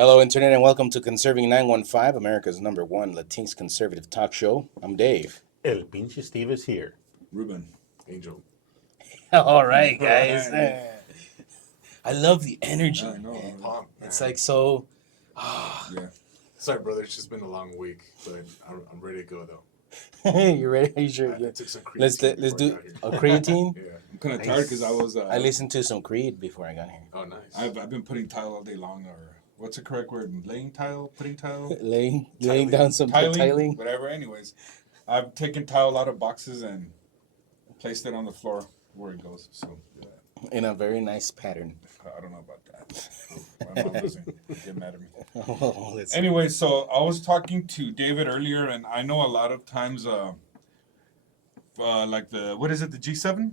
Hello, Internet, and welcome to Conserving 915, America's number one Latinx conservative talk show. I'm Dave. El pinche Steve is here. Ruben, Angel. All right, guys. Right. I love the energy. I know. Man. Pump, It's man. like so. Yeah. Sorry, brother. It's just been a long week, but I'm ready to go though. You ready? Are you sure? I took some creatine. Let's before I do got here. a creatine. Yeah. I'm kind of tired because I was. I listened to some Creed before I got here. Oh, nice. I've been putting tile all day long, or what's the correct word? Laying tile, putting tile, Laying Tiling. down some tiling. whatever. Anyways, I've taken tile out of boxes and placed it on the floor where it goes. So In a very nice pattern. I don't know about that. My mom doesn't get mad at me. Oh, let's Anyway, so I was talking to David earlier, and I know a lot of times, like what is it, the G7?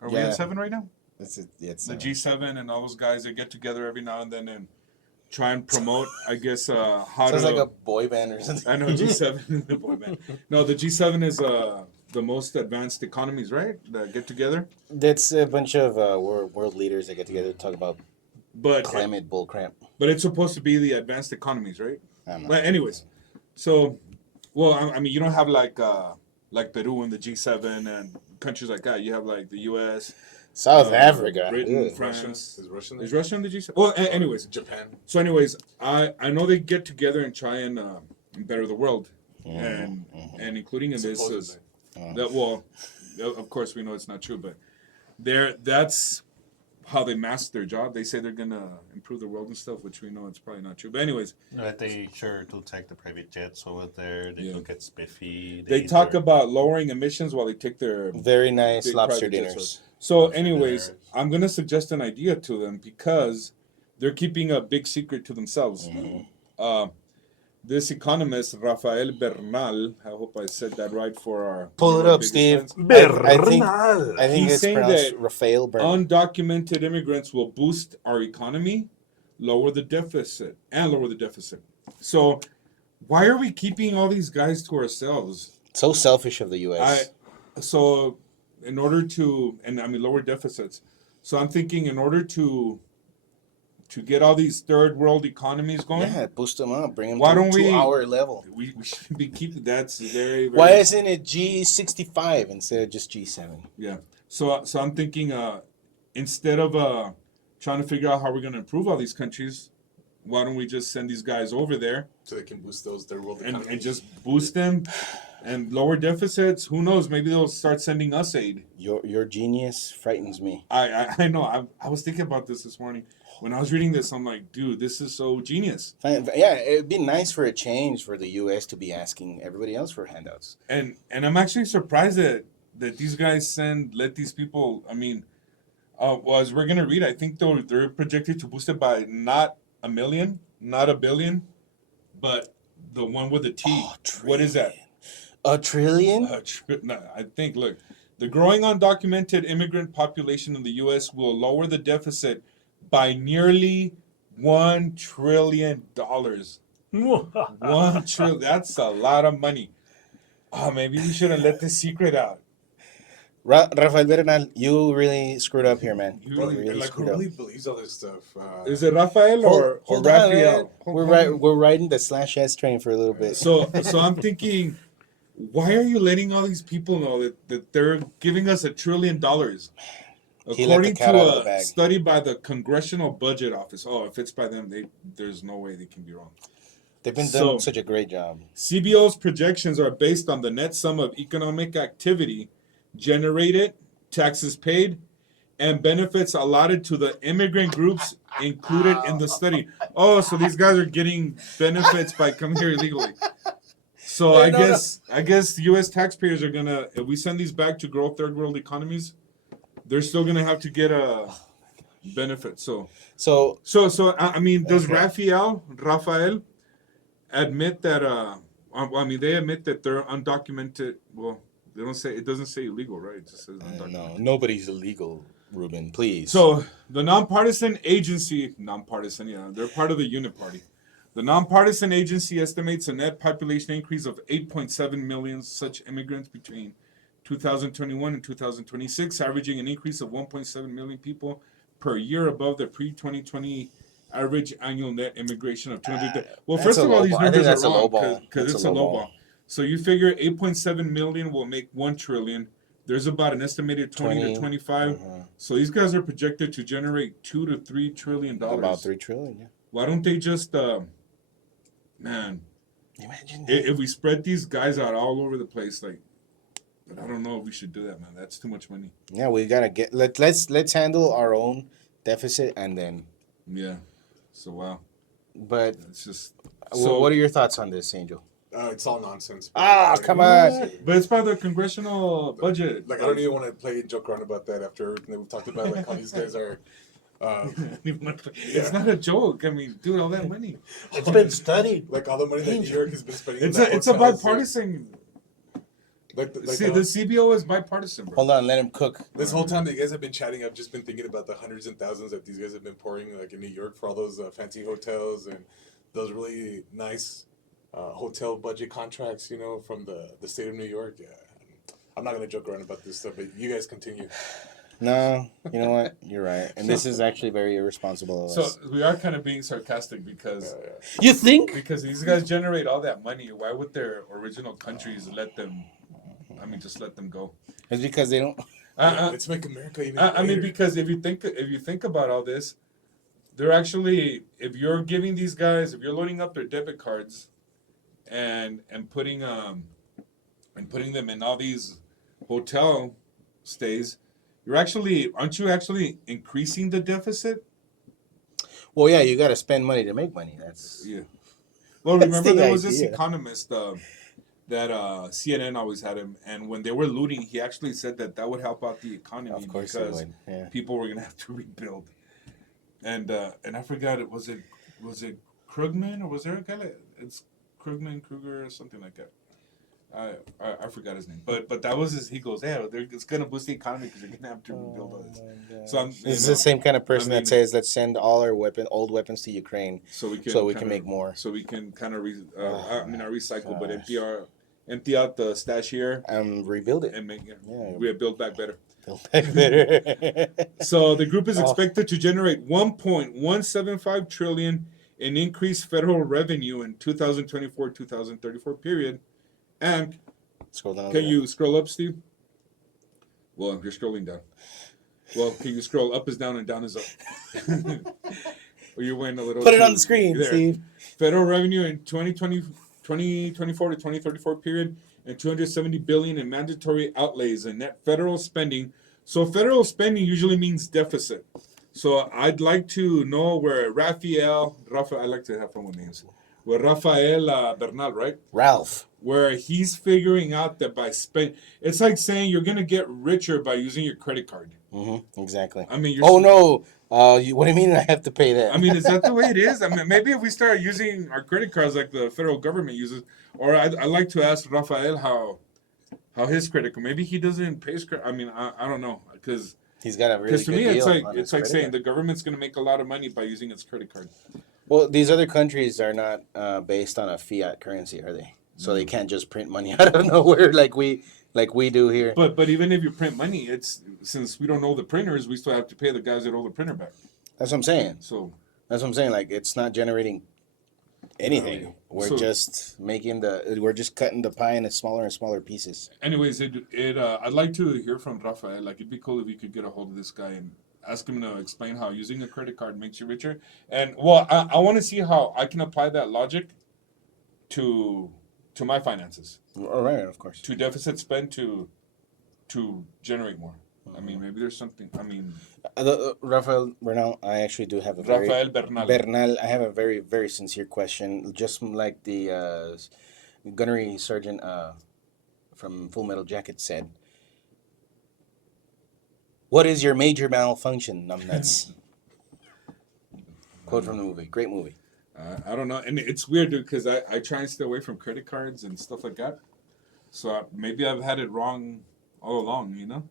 Are we Yeah. at 7 right now? It's The G7 and all those guys, they get together every now and then and try and promote, I guess, how sounds to. like a boy band or something. I know G7, the boy band. No, the G7 is the most advanced economies, right? That get together. That's a bunch of world leaders that get together to talk about But climate bullcrap. but it's supposed to be the advanced economies, right? I'm not But sure. anyways, so, well, I mean, you don't have like Peru in the G7 and countries like that. You have like the U.S., South Africa. Britain, Ugh. France. Is Russian? Is Russia in the G7? Well, anyways. Japan. So, anyways, I know they get together and try and better the world, and including in this is Supposedly. that. Well, of course we know it's not true, but that's how they mask their job. They say they're gonna improve the world and stuff, which we know it's probably not true. But anyways, Right, they sure do take the private jets over there. They Yeah. look at spiffy. they eat talk their- about lowering emissions while they take their. Very nice Big lobster private jets dinners. So, Lobster anyways, dinners. I'm gonna suggest an idea to them because they're keeping a big secret to themselves. This economist Rafael Bernal, I hope I said that right for our Pull one it of our up, biggest Steve. fans. I think He's it's saying pronounced that Rafael Bernal. Undocumented immigrants will boost our economy, lower the deficit. So, why are we keeping all these guys to ourselves? So selfish of the U.S. So, in order to, and I mean lower deficits. So I'm thinking in order to get all these third world economies going, Yeah, boost them up, bring them Why to don't we- our level. we should be keeping. That's very, very. Why isn't it G65 instead of just G7? Yeah. So I'm thinking, instead of trying to figure out how we're going to improve all these countries, why don't we just send these guys over there So they can boost those third world and economies. just boost them and lower deficits? Who knows? Maybe they'll start sending us aid. Your genius frightens me. I know. I was thinking about this morning. When I was reading this, I'm like, dude, this is so genius. Yeah, it'd be nice for a change for the U.S. to be asking everybody else for handouts. And I'm actually surprised that these guys let these people. I mean, well, as we're gonna read, I think they're projected to boost it by not a million, not a billion, but the one with a T. Oh, What is that? A trillion? No, I think. Look, the growing undocumented immigrant population in the U.S. will lower the deficit by nearly $1 trillion. $1 trillion. That's a lot of money. Oh, maybe we shouldn't let this secret out. Rafael Bernal, you really screwed up here, man. You Bro, You really like, who screwed up. really believes all this stuff? Is it Rafael or Hold on, Raphael? man. We're riding the /S train for a little bit. So I'm thinking, why are you letting all these people know that they're giving us $1 trillion? He let the According cat out of the to bag. a study by the Congressional Budget Office. Oh, if it's by them, there's no way they can be wrong. They've been So- doing such a great job. CBO's projections are based on the net sum of economic activity generated, taxes paid, and benefits allotted to the immigrant groups included in the study. Oh, so these guys are getting benefits by coming here illegally. So Wait, I no. guess U.S. taxpayers are gonna, if we send these back to grow third world economies, they're still gonna have to get a benefit. So I mean, does Okay. Rafael admit that? I mean, they admit that they're undocumented. Well, they don't say, it doesn't say illegal, right? It just says undocumented. No, nobody's illegal, Ruben. Please. So the nonpartisan agency, they're part of the unit party. The nonpartisan agency estimates a net population increase of 8.7 million such immigrants between 2021 and 2026, averaging an increase of 1.7 million people per year above the pre-2020 average annual net immigration of 200. Well, That's first a of all, low these ball. I think numbers that's are a low wrong ball. because That's it's a a low low ball. ball. So you figure 8.7 million will make 1 trillion. There's about an estimated 20 to 25. So these guys are projected to generate 2 to 3 trillion dollars. About 3 trillion, yeah. Why don't they just, man? Imagine If we spread these guys out all over the place, like, but I don't know if we should do that, man. That's too much money. Yeah, we gotta get let's handle our own deficit and then. Yeah. So wow, But it's just. what are your thoughts on this, Angel? It's all nonsense. Ah, come on. But it's by the congressional budget. Like I don't even want to play joke around about that after everything that we've talked about. Like how these guys are. It's not a joke. I mean, dude, all that money. It's been studied. Like all the money that New York has been spending. It's a bipartisan. See, the the CBO is bipartisan, bro. Hold on, let him cook. This whole time that you guys have been chatting, I've just been thinking about the hundreds and thousands that these guys have been pouring, like in New York, for all those fancy hotels and those really nice hotel budget contracts, you know, from the state of New York. Yeah, I'm not gonna joke around about this stuff, but you guys continue. No, you know what? You're right, and this is actually very irresponsible of So us. we are kind of being sarcastic because You think? these guys generate all that money. Why would their original countries let them? I mean, just let them go. It's because they don't. Let's make America even. I mean, greater. because if you think about all this, they're actually, if you're giving these guys, if you're loading up their debit cards, and putting them in all these hotel stays, aren't you actually increasing the deficit? Well, yeah, you got to spend money to make money. That's Yeah. Well, That's remember the there was this idea. economist that CNN always had him, and when they were looting, he actually said that would help out the economy of course it because would. Yeah. people were gonna have to rebuild. And I forgot was it Krugman or was there a guy like it's Krugman Kruger or something like that. I forgot his name, but that was his. He goes, yeah, it's gonna boost the economy because you're gonna have to rebuild all this. So This is the same kind of person I mean- that says, "Let's send all our old weapons to Ukraine, so we can can make more." So we can kind of Oh, not recycle, but gosh. empty out the stash here Rebuild it. and make Yeah. we build back better. Build back better. So the group is Oh. expected to generate 1.175 trillion in increased federal revenue in 2024-2034 period. And Scroll down. can you scroll up, Steve? Well, you're scrolling down. Well, can you scroll up is down and down is up? Or you went a little. Put it too- on the screen, there. Steve. Federal revenue in 2024 to 2034 period, and 270 billion in mandatory outlays and net federal spending. So federal spending usually means deficit. So I'd like to know where Rafael, I like to have fun with names. Where Rafael Bernal, right? Ralph. Where he's figuring out that by it's like saying you're gonna get richer by using your credit card. Exactly. I mean, Oh no! What do you mean I have to pay that? I mean, is that the way it is? I mean, maybe if we start using our credit cards like the federal government uses, or I'd like to ask Rafael how his credit card. Maybe he doesn't pay his credit. I mean, I don't know because He's got a really to good me deal on it's his like credit saying card. the government's gonna make a lot of money by using its credit card. Well, these other countries are not based on a fiat currency, are they? So they can't just print money out of nowhere like we do here. But even if you print money, it's since we don't know the printers, we still have to pay the guys that hold the printer back. That's what I'm saying. So That's what I'm saying. Like it's not generating anything. No. We're So- just we're just cutting the pie into smaller and smaller pieces. anyways, I'd like to hear from Rafael. Like it'd be cool if you could get a hold of this guy and ask him to explain how using a credit card makes you richer. And well, I want to see how I can apply that logic to my finances, All right, of course. to deficit spend to generate more. I mean, maybe there's something. I mean, Rafael Bernal, I actually do have a Rafael Bernal. Bernal, I have a very, very sincere question. Just like the gunnery sergeant from Full Metal Jacket said, "What is your major malfunction, numbnuts?" Quote from the movie. Great movie. I don't know, and it's weird, dude, because I try and stay away from credit cards and stuff like that. So maybe I've had it wrong all along, you know.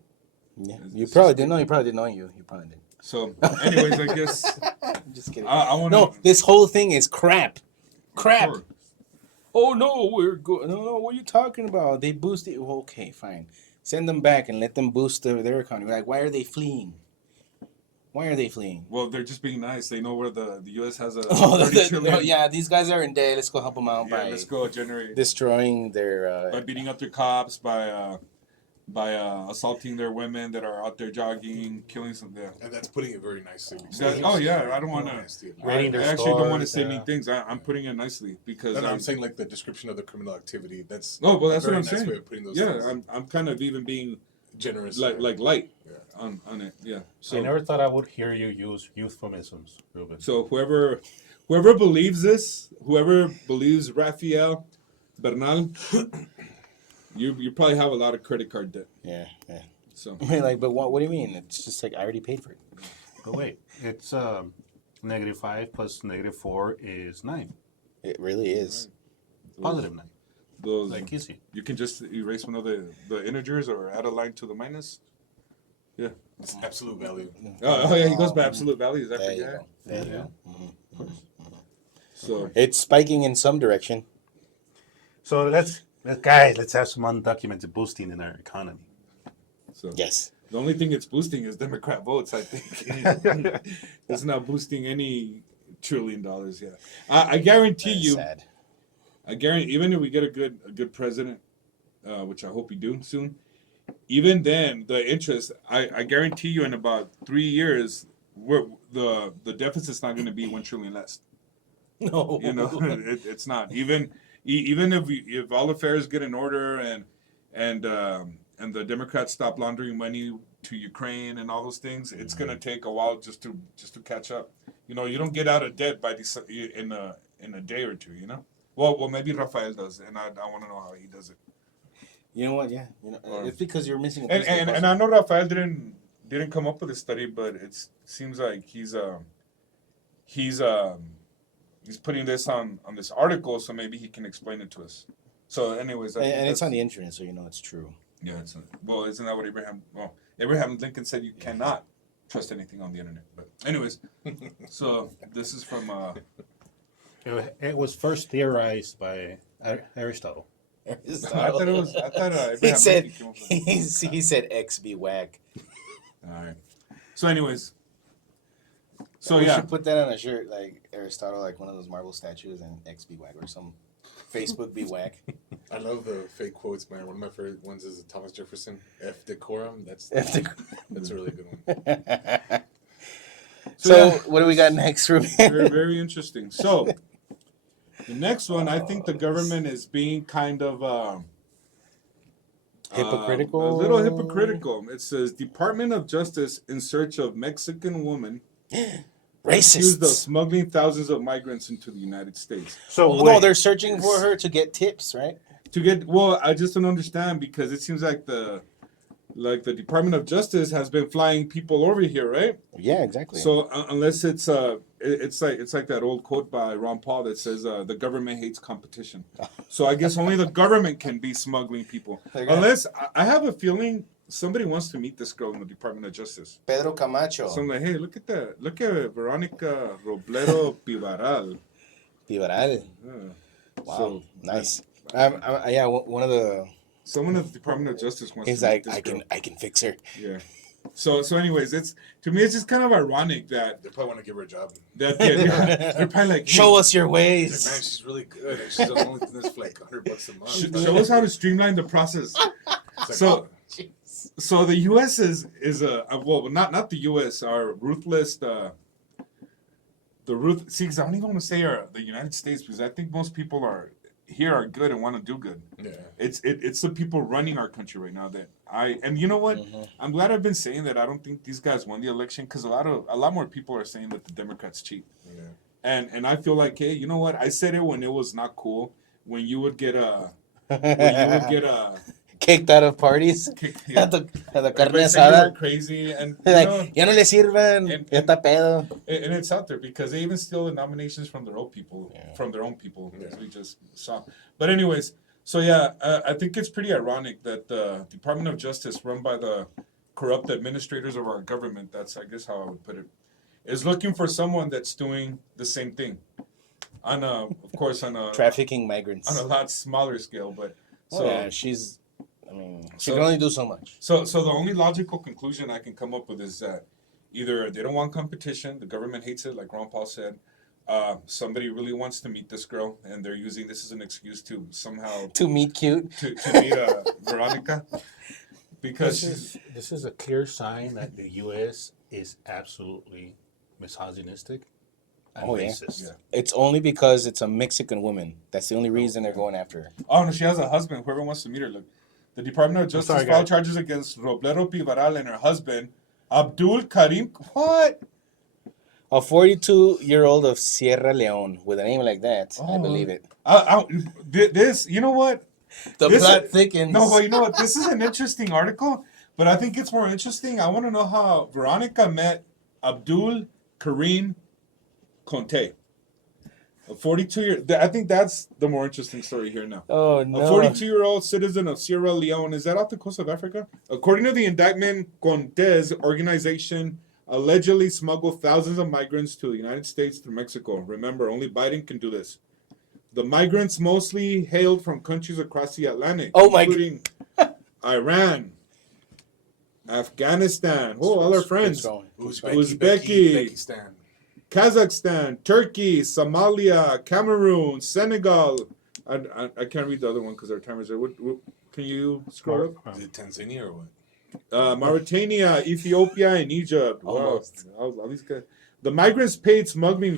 Yeah, It's you just probably didn't know. You probably didn't know you. You probably didn't. So, anyways, I guess I'm just kidding. I want No, this whole thing is crap. Crap. Sure. Oh no, we're good. No, what are you talking about? They boosted. Well, okay, fine. Send them back and let them boost their economy. Like, why are they fleeing? Why are they fleeing? Well, they're just being nice. They know where the U.S. has a Oh, 30 trillion. yeah, these guys are in debt. Let's go help them out Yeah, by let's go generate. destroying their. By beating up their cops, by assaulting their women that are out there jogging, killing some. Yeah. And that's putting it very nicely. Oh yeah, I don't want to. Nasty. I Raiding their actually don't want to stores, say mean yeah. things. I'm putting it nicely because No, I'm saying like the description of the criminal activity. That's No, well, that's a what very I'm nice saying. way of putting those Yeah, things. I'm kind of even being Generous. like light Yeah. on it. Yeah. I So never thought I would hear you use euphemisms, Ruben. so whoever believes this, whoever believes Rafael Bernal, you probably have a lot of credit card debt. Yeah, yeah. So I mean, like, but what do you mean? It's just like I already paid for it. But wait, it's -5 plus -4 is 9. It really is. Positive 9. those Like easy. you can just erase one of the integers or add a line to the minus. Yeah. It's absolute value. Oh yeah, he goes by absolute values. I There you forget. go. There you Yeah. go. Mhm. So It's spiking in some direction. So let's have some undocumented boosting in our economy. so Yes. the only thing it's boosting is Democrat votes. I think it's not boosting any $1 trillion. Yeah, I guarantee That's you. sad. I guarantee, even if we get a good president, which I hope we do soon, even then the interest, I guarantee you, in about 3 years, the deficit's not going to be $1 trillion less. No. You know, it's not. Even if all affairs get in order and the Democrats stop laundering money to Ukraine and all those things, it's going to take a while just to catch up. You know, you don't get out of debt by in a day or two. You know. Well, maybe Rafael does, and I want to know how he does it. You know what? Yeah. You know, Or- it's because you're missing a And piece of the and I puzzle. know Rafael didn't come up with a study, but it seems like he's putting this on this article, so maybe he can explain it to us. So, anyways, I think And it's that's- on the internet, so you know it's true. Yeah, well, isn't that what Abraham Lincoln said? You cannot trust anything on the internet. But anyways, so this is from It was first theorized by Aristotle. I thought Abraham He said Lincoln came up with it. he said X be whack. All right. So, anyways, so we yeah, should put that on a shirt, like Aristotle, like one of those marble statues, and X be whack, or some Facebook be whack. I love the fake quotes, man. One of my favorite ones is Thomas Jefferson. F decorum. That's a really good one. So yeah. what do we got next, Ruben? very very interesting. So the next one, I think the government is being kind of Hypocritical? a little hypocritical. It says Department of Justice in search of Mexican woman accused of Racist. smuggling thousands of migrants into the United States. So Well, no, they're searching for her to get tips, right? I just don't understand, because it seems like the Department of Justice has been flying people over here, right? Yeah, exactly. So unless it's like that old quote by Ron Paul that says the government hates competition. So I guess only the government can be smuggling people. They're gonna- Unless I have a feeling somebody wants to meet this girl in the Department of Justice. Pedro Camacho. So I'm like, hey, look at that. Look at Veronica Robledo Pivaral. Pivaral. Yeah. Wow, So nice. Yeah, one of the. someone at the Department of Justice wants He's to meet like, this I girl. can fix her. Yeah. So anyways, to me it's just kind of ironic that They probably want to give her a job. yeah, they're probably like, hey, Show us your It's like, man, ways. she's really good. And she's only doing this for like $100 a month. show us how to streamline the process. It's like, So so the U.S. is well, not the U.S. Our ruthless see, because I don't even want to say the United States, because I think most people are good and want to do good. yeah. It's the people running our country right now and you know what? Mhm. I'm glad I've been saying that I don't think these guys won the election, because a lot more people are saying that the Democrats cheat. Yeah. And I feel like, hey, you know what? I said it when it was not cool. When you would get Kicked out of parties. yeah. At the carne Everybody said you were asada. crazy, and you know, Like, ya no le sirvan. And- Ya está pedo. and it's out there because they even steal the nominations from their own people, Yeah. as we just saw. But anyways, so yeah, I think it's pretty ironic that the Department of Justice, run by the corrupt administrators of our government, that's I guess how I would put it, is looking for someone that's doing the same thing, on a Trafficking migrants. on a lot smaller scale. But So yeah, she So- can only do so much. So the only logical conclusion I can come up with is that Either they don't want competition, the government hates it, like Ron Paul said. Somebody really wants to meet this girl, and they're using this as an excuse to somehow To meet cute. to meet Veronica because This is a clear sign that the U.S. is absolutely misogynistic and Oh, yeah. racist. Yeah. It's only because it's a Mexican woman. That's the only reason they're going after her. oh no, she has a husband. Whoever wants to meet her, look. The Department of Justice sorry, filed guys. charges against Robledo Pivaral and her husband, Abdul Karim. What? A 42-year-old of Sierra Leone with a name like that, I Oh. believe it. This, you know what? The This- plot thickens. No, well, you know what? This is an interesting article, but I think it's more interesting. I want to know how Veronica met Abdul Karim Conte. A 42-year. I think that's the more interesting story here now. Oh no. A 42-year-old citizen of Sierra Leone. Is that off the coast of Africa? According to the indictment, Conte's organization allegedly smuggled thousands of migrants to the United States through Mexico. Remember, only Biden can do this. The migrants mostly hailed from countries across the Atlantic, Oh my including Iran, Afghanistan, all our friends, Uzbekistan. Kazakhstan, Turkey, Somalia, Cameroon, Senegal. I can't read the other one because our timer's there. What, can you scroll up? Is it Tanzania or what? Mauritania, Ethiopia, and Egypt. Wow. Almost. All these guys. The migrants paid smuggling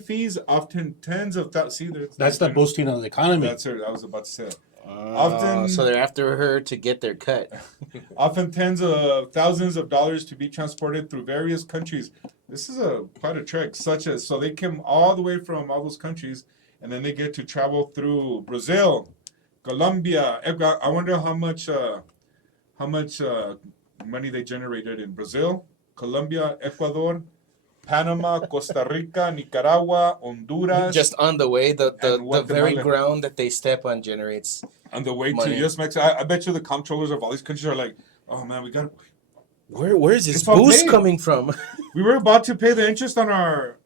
fees, often tens of thousands. See, That's the boosting of the economy. That's her. I was about to say that. So they're after her to get their cut. Often tens of thousands of dollars to be transported through various countries. This is quite a trek. So they came all the way from all those countries, and then they get to travel through Brazil, Colombia. I wonder how much money they generated in Brazil, Colombia, Ecuador, Panama, Costa Rica, Nicaragua, Honduras. Just on the way, the And very Guatemala. ground that they step on generates. On the way money. to U.S. Mexico. I bet you the comptrollers of all these countries are like, oh man, Where's this It's all boost paid. coming from? we were about to pay the interest on our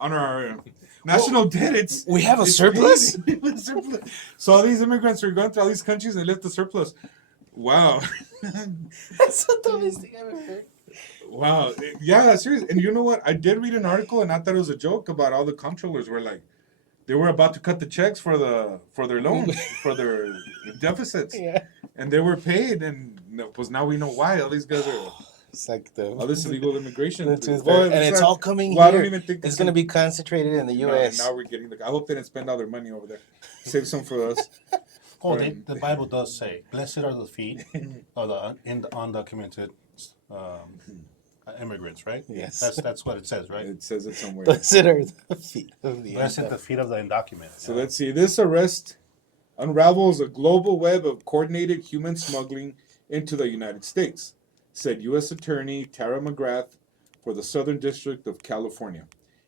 national debt. We have a It's surplus? paid. We have a surplus. So all these immigrants are going to all these countries and left the surplus. Wow. That's the dumbest thing I've ever heard. Wow. Yeah, serious. And you know what? I did read an article and I thought it was a joke about all the comptrollers were like, they were about to cut the checks for their loans, for their deficits. Yeah. And they were paid, and now we know why. All these guys are It's like all this illegal immigration. and it's not- all coming well, I here. don't even think It's going to be concentrated in the U.S. Now we're getting I hope they didn't spend all their money over there. Save some for us. Oh, the Bible does say, "Blessed are the feet of the undocumented immigrants." Right? Yes. That's what it says, right? It says it somewhere. Blessed are the feet of the Blessed the feet of the undocumented. So let's see. This arrest unravels a global web of coordinated human smuggling into the United States, said U.S. Attorney Tara McGrath for the Southern District of California.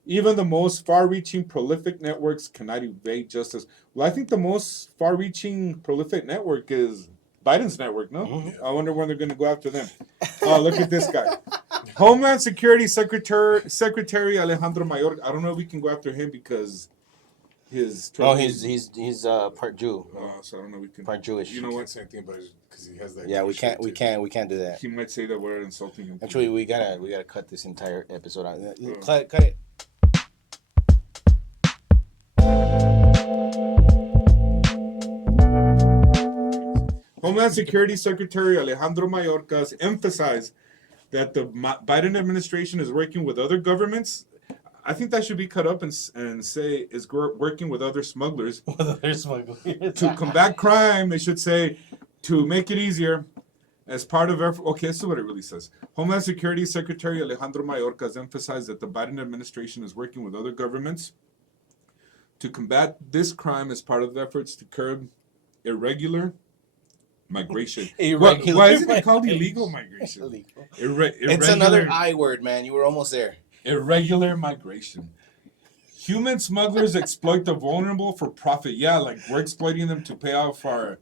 Even the most far-reaching prolific networks cannot evade justice. Well, I think the most far-reaching prolific network is Biden's network, no? Mhm. I wonder when they're going to go after them. Oh, look at this guy. Homeland Security Secretary Alejandro Mayorkas. I don't know if we can go after him because his... Oh, he's part Jew, So I don't know if we can... part Jewish. You know Can't what? say anything about it because he has that. Yeah, we Jewish can't shit, too. do that. He might say that we're insulting him. Actually, we gotta cut this entire episode out. Mm. Cut it. Homeland Security Secretary Alejandro Mayorkas emphasized that the Biden administration is working with other governments. I think that should be cut up and say is working with other smugglers to combat crime. They should say to make it easier as part of effort. Okay, this is what it really says. Homeland Security Secretary Alejandro Mayorkas emphasized that the Biden administration is working with other governments to combat this crime as part of the efforts to curb irregular migration. Irregular Why isn't it called migration. illegal migration? Illegal. Irregular, It's another I word, man. You were almost there. irregular migration. Human smugglers exploit the vulnerable for profit. Yeah, like we're exploiting them to pay off our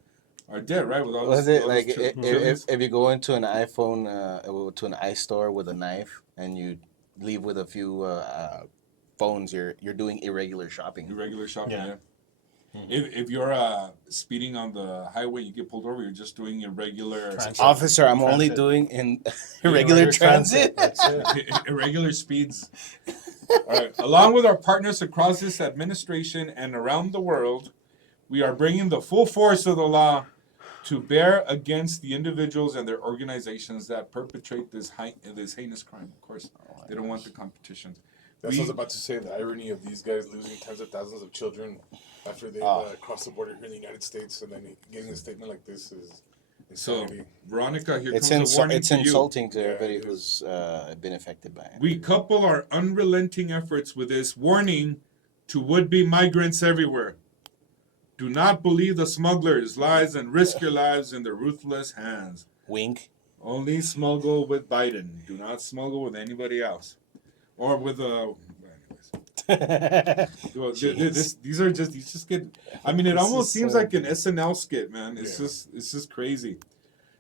debt, right? With all Was this, it all like this if you go into an iPhone to an iStore with a knife and you leave with a few phones, you're doing irregular shopping. irregular shopping? Yeah. Yeah. If you're speeding on the highway, you get pulled over. You're just doing your regular Transit. Officer, I'm only Transit. doing in Irregular regular transit. That's it. irregular speeds. All right. Along with our partners across this administration and around the world, we are bringing the full force of the law to bear against the individuals and their organizations that perpetrate this heinous crime. Of course, they don't want the competition. That's what I was about to say. The irony of these guys losing tens of thousands of children after they crossed the border here in the United States, and then getting a statement like this is So, insanity. Veronica, here It's comes a warning it's to you. insulting to Yeah, everybody it who's been affected by it. We couple our unrelenting efforts with this warning to would-be migrants everywhere. Do not believe the smugglers' lies and risk your lives in their ruthless hands. Wink. Only smuggle with Biden. Do not smuggle with anybody else. Or with anyways. Well, these just get. I mean, it This almost is seems so- like an SNL skit, man. It's Yeah. just crazy.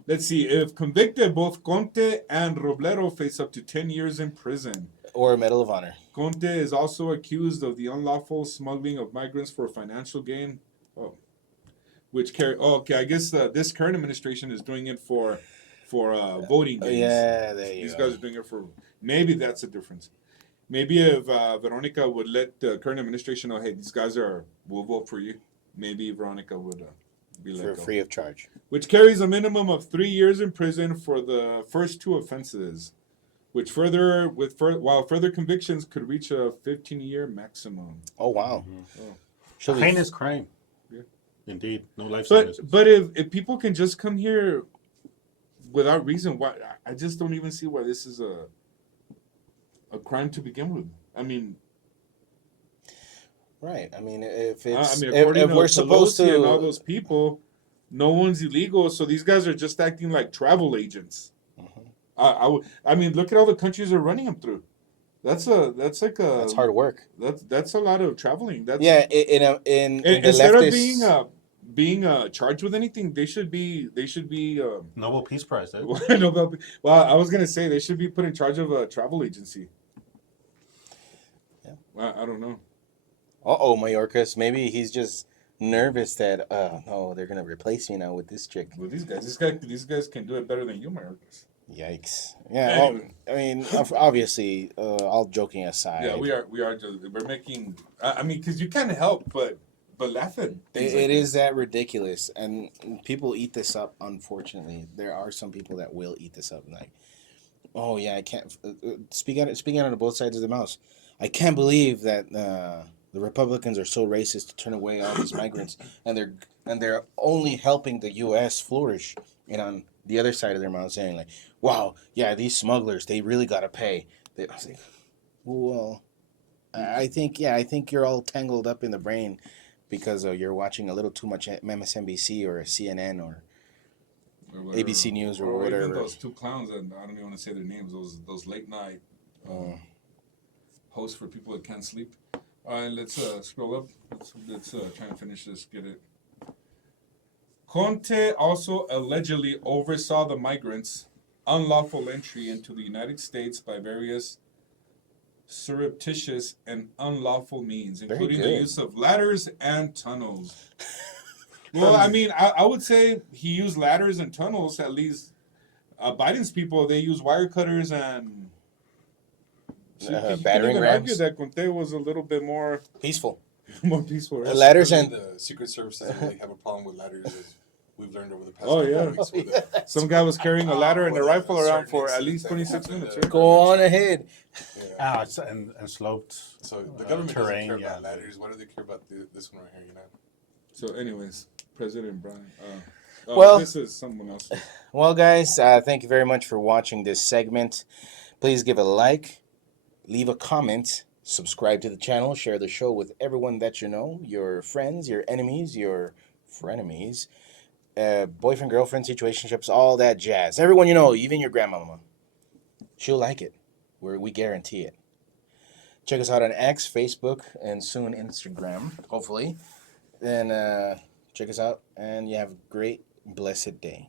Let's see. If convicted, both Conte and Roblero face up to 10 years in prison. Or a Medal of Honor. Conte is also accused of the unlawful smuggling of migrants for financial gain. Oh, which carry. Oh, okay. I guess this current administration is doing it for voting gains. Yeah, there you These go. guys are doing it for. Maybe that's the difference. Maybe if Veronica would let the current administration know, hey, these guys will vote for you. Maybe Veronica would be let For go. free of charge. Which carries a minimum of 3 years in prison for the first two offenses, which while further convictions could reach a 15-year maximum. Oh wow. Oh. She'll be- Heinous crime. Yeah. Indeed. No life But sentences. but if people can just come here without reason, why I just don't even see why this is a crime to begin with. I mean, Right. I mean, if it's according if to we're supposed Pelosi and all to, those people, no one's illegal. So these guys are just acting like travel agents. Mhm. I mean, look at all the countries they're running them through. That's that's hard work. That's a lot of traveling. That's Yeah. In the instead of leftist, being charged with anything, they should be Nobel Peace Prize. Eh? well, I was gonna say they should be put in charge of a travel agency. Yeah. Well, I don't know. Mayorkas, maybe he's just nervous that oh, they're gonna replace me now with this chick. Well, these guys can do it better than you, Marcus. Yikes. Yeah. Anyway. I mean, obviously, all joking aside. Yeah, we're making. I mean, because you can't help but laugh at. things like It this. is that ridiculous, and people eat this up. Unfortunately, there are some people that will eat this up. Like, oh yeah, I can't speaking out of both sides of the mouth. I can't believe that the Republicans are so racist to turn away all these migrants, and they're only helping the U.S. flourish. And on the other side of their mouth, saying like, "Wow, yeah, these smugglers, they really gotta pay." I was like, well, I think you're all tangled up in the brain because you're watching a little too much MSNBC or CNN or whatever. ABC News or Even whatever. those two clowns, and I don't even want to say their names. Those late night hosts for people that can't sleep. All right, let's scroll up. Let's try and finish this. Get it. Conte also allegedly oversaw the migrants' unlawful entry into the United States by various surreptitious and unlawful means, Very including the good. use of ladders and tunnels. Well, I mean, I would say he used ladders and tunnels. At least Biden's people, they use wire cutters and so you can battering even argue rams. that Conte was a little bit more Peaceful. peaceful. Right? Ladders Really, and the Secret Service doesn't really have a problem with ladders, as we've learned over the past Oh, couple yeah. of weeks. With the, Some guy was carrying a ladder and a with rifle around certain for at incidents least that 26 happened, minutes. go on ahead. yeah. And sloped. So the government terrain, doesn't care yeah. about ladders. Why do they care about this one right here? You know. So, anyways, President Brian. Well- this is someone else. Well, guys, thank you very much for watching this segment. Please give a like, leave a comment, subscribe to the channel, share the show with everyone that you know, your friends, your enemies, your frenemies, boyfriend, girlfriend, situationships, all that jazz. Everyone you know, even your grandmama. She'll like it. We guarantee it. Check us out on X, Facebook, and soon Instagram, hopefully. Then check us out, and you have a great, blessed day.